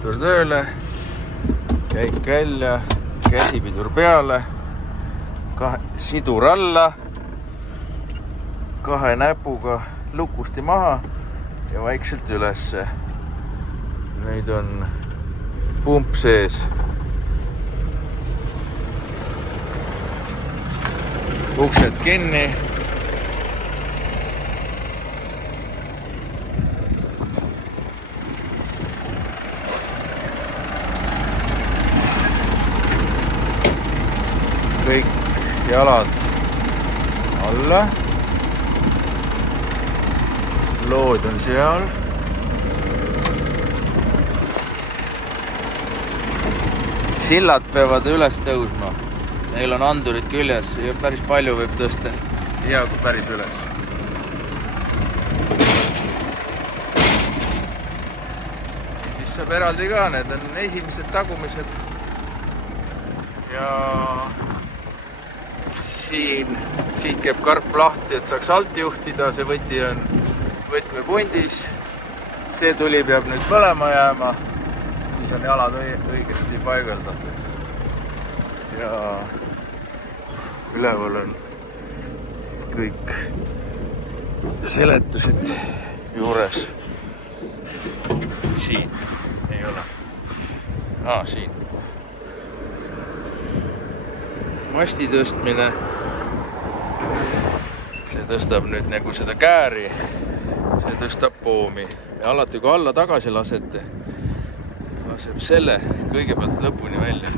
mootor tööle, käik välja, käsipidur peale, sidur alla, kahe näpuga lukusti maha ja vaikselt ülesse. Nüüd on pump sees. Uksed kinni. Kõik jalad alla. Lood on seal. Sillad peavad üles tõusma. Neil on andurid küljes ja päris palju võib tõsta. Hea kui päris üles. Siis saab eraldi ka, need on esimesed tagumised. Ja siit käib karp lahti, et saaks alt juhtida. See võti on võtmepundis. See tuli peab nüüd põlema jääma. Siis on jalad õigesti paigaldatud. Ja üleval on kõik seletused juures. Siin ei ole. Siin. Masti tõstmine. See tõstab nüüd nagu seda kääri. See tõstab poomi. Ja alati kui alla tagasi lasete, laseb selle kõigepealt lõpuni välja.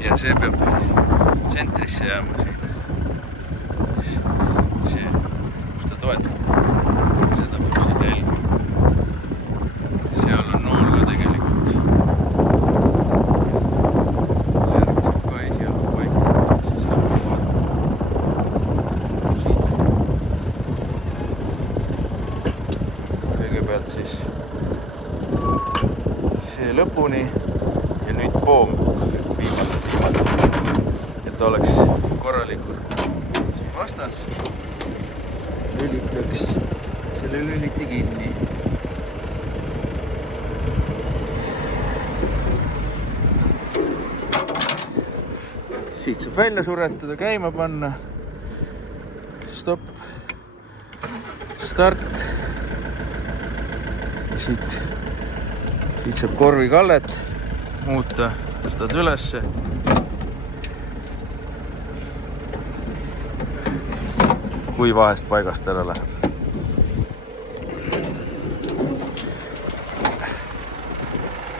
Ja see peab tsentrisse jääma siin. See, kus ta toetab. Seda peab siin jälgima. Seal on nool ka tegelikult. Järgseb ka esialgu paika. Kõigepealt siis see lõpuni ja nüüd poom. Et oleks korralikult siin vastas. Lülitaks selle lüliti kinni. Siit saab välja suretada, käima panna. Stopp. Start. Siit saab korvikallet muuta. Tõstad ülesse. Kui vahest paigast ära läheb.